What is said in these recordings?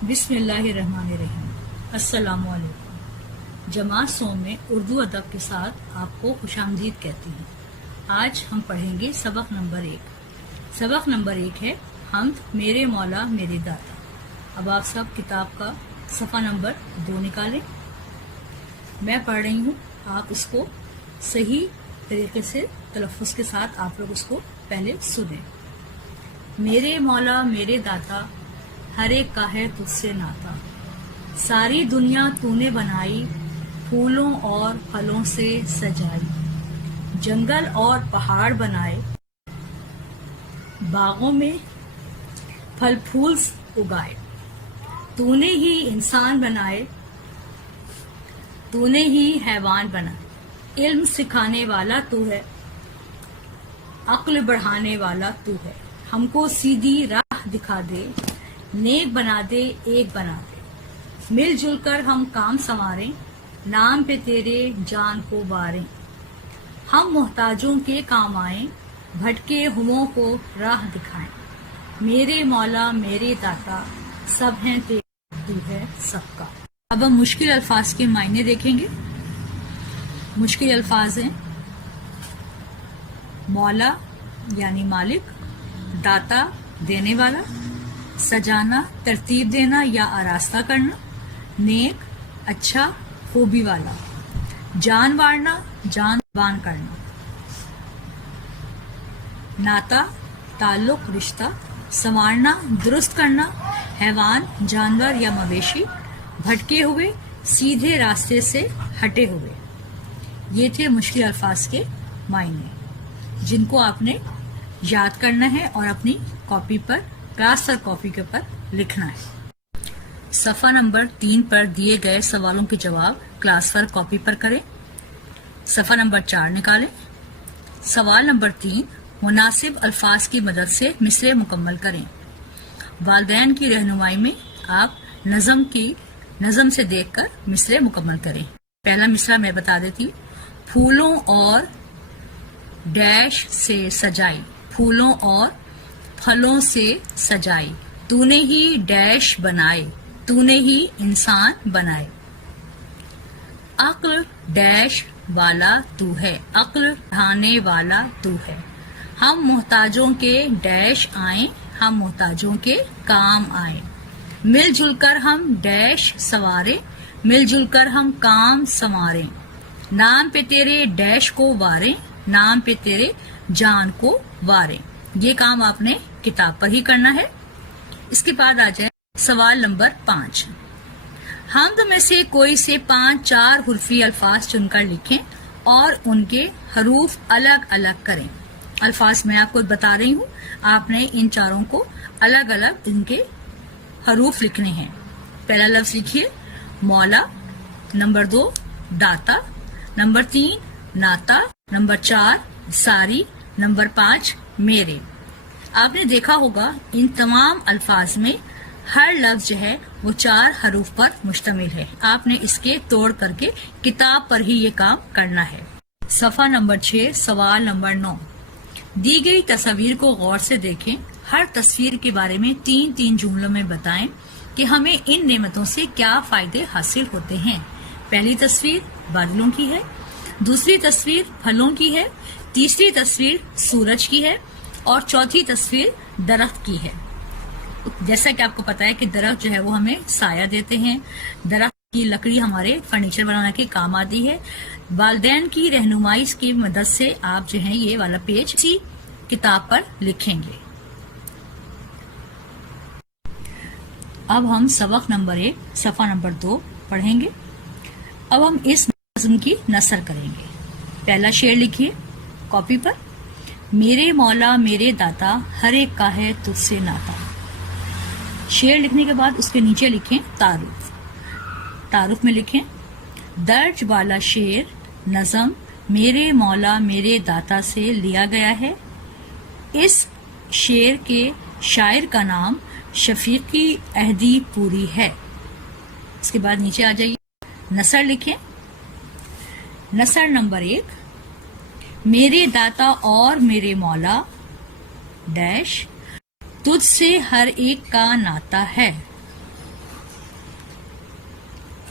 بسم اللہ الرحمن الرحیم۔ السلام علیکم۔ جماعت سوم میں اردو ادب کے ساتھ آپ کو خوش آمدید کہتی ہوں۔ آج ہم پڑھیں گے سبق نمبر 1۔ سبق نمبر 1 ہے حمد میرے مولا میرے داتا۔ اب آپ سب کتاب کا صفحہ نمبر 2 نکالیں۔ میں پڑھ رہی ہوں، آپ اس کو صحیح طریقے سے تلفظ کے ساتھ آپ لوگ اس کو پہلے سنیں۔ میرے مولا میرے داتا، ہر ایک کا ہے تجھ سے ناتا، ساری دنیا تو نے بنائی، پھولوں اور پھلوں سے سجائی، جنگل اور پہاڑ بنائے، باغوں میں پھل پھول اگائے، تو نے ہی انسان بنائے، تو نے ہی حیوان بنائے، علم سکھانے والا تو ہے، عقل بڑھانے والا تو ہے، ہم کو سیدھی راہ دکھا دے، نیک بنا دے ایک بنا دے، مل جل کر ہم کام سنواریں، نام پہ تیرے جان کو واریں، ہم محتاجوں کے کام آئیں، بھٹکے ہموں کو راہ دکھائیں، میرے مولا میرے داتا، سب ہیں تیرے تو ہے سب کا۔ اب ہم مشکل الفاظ کے معنی دیکھیں گے۔ مشکل الفاظ ہیں مولا یعنی مالک، داتا دینے والا، سجانا ترتیب دینا یا آراستہ کرنا، نیک اچھا خوبی والا، جان وارنا جان بان کرنا، ناتا تعلق رشتہ، سنوارنا درست کرنا، حیوان جانور یا مویشی، بھٹکے ہوئے سیدھے راستے سے ہٹے ہوئے۔ یہ تھے مشکل الفاظ کے معنی جن کو آپ نے یاد کرنا ہے اور اپنی کاپی پر کلاس پر کاپی کے اوپر لکھنا ہے۔ صفحہ نمبر 3 پر دیے گئے سوالوں کے جواب کلاس پر کاپی پر کریں۔ صفحہ نمبر 4 نکالیں۔ سوال نمبر 3، مناسب الفاظ کی مدد سے مصرع مکمل کریں۔ والدین کی رہنمائی میں آپ نظم سے دیکھ کر مصرع مکمل کریں۔ پہلا مصرع میں بتا دیتی ہوں، پھولوں اور ڈیش سے سجائی، پھولوں اور پھلوں سے سجائی، تو نے ہی ڈیش بنائے، تو نے ہی انسان بنائے، عقل ڈیش والا تو ہے، عقل ڈھانے والا تو ہے، ہم محتاجوں کے ڈیش آئیں، ہم محتاجوں کے کام آئیں، مل جل کر ہم ڈیش سنواریں، مل جل کر ہم کام سنواریں، نام پہ تیرے ڈیش کو واریں، نام پہ تیرے جان کو واریں۔ یہ کام آپ نے کتاب پر ہی کرنا ہے۔ اس کے بعد آ جائیں سوال نمبر 5۔ حمد میں سے کوئی سے 5-4 حرفی الفاظ چن کر لکھیں اور ان کے حروف الگ الگ کریں۔ الفاظ میں آپ کو بتا رہی ہوں، آپ نے ان چاروں کو الگ الگ ان کے حروف لکھنے ہیں۔ پہلا لفظ لکھیے مولا، نمبر 2 داتا، نمبر 3 ناتا، نمبر 4 ساری، نمبر 5 میرے۔ آپ نے دیکھا ہوگا ان تمام الفاظ میں ہر لفظ جو ہے وہ 4 حروف پر مشتمل ہے۔ آپ نے اس کے توڑ کر کے کتاب پر ہی یہ کام کرنا ہے۔ صفحہ نمبر 6 سوال نمبر 9، دی گئی تصویر کو غور سے دیکھیں، ہر تصویر کے بارے میں 3 جملوں میں بتائیں کہ ہمیں ان نعمتوں سے کیا فائدے حاصل ہوتے ہیں۔ پہلی تصویر بادلوں کی ہے، دوسری تصویر پھلوں کی ہے، تیسری تصویر سورج کی ہے اور چوتھی تصویر درخت کی ہے۔ جیسا کہ آپ کو پتا ہے کہ درخت جو ہے وہ ہمیں سایہ دیتے ہیں، درخت کی لکڑی ہمارے فرنیچر بنانے کے کام آتی ہے۔ والدین کی رہنمائی کی مدد سے آپ جو ہے یہ والا پیج اسی کتاب پر لکھیں گے۔ اب ہم سبق نمبر 1 صفحہ نمبر 2 پڑھیں گے۔ اب ہم اس نظم کی نثر کریں گے۔ پہلا شعر لکھیے کاپی پر، میرے مولا میرے داتا، ہر ایک کا ہے تجھ سے ناتا۔ شعر لکھنے کے بعد اس کے نیچے لکھیں تعارف۔ تعارف میں لکھیں درج والا شعر نظم میرے مولا میرے داتا سے لیا گیا ہے۔ اس شعر کے شاعر کا نام شفیقی اہدی پوری ہے۔ اس کے بعد نیچے آ جائیے، نثر لکھیں۔ نثر نمبر 1، میرے داتا اور میرے مولا ڈیش، تجھ سے ہر ایک کا ناتا ہے،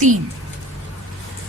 3,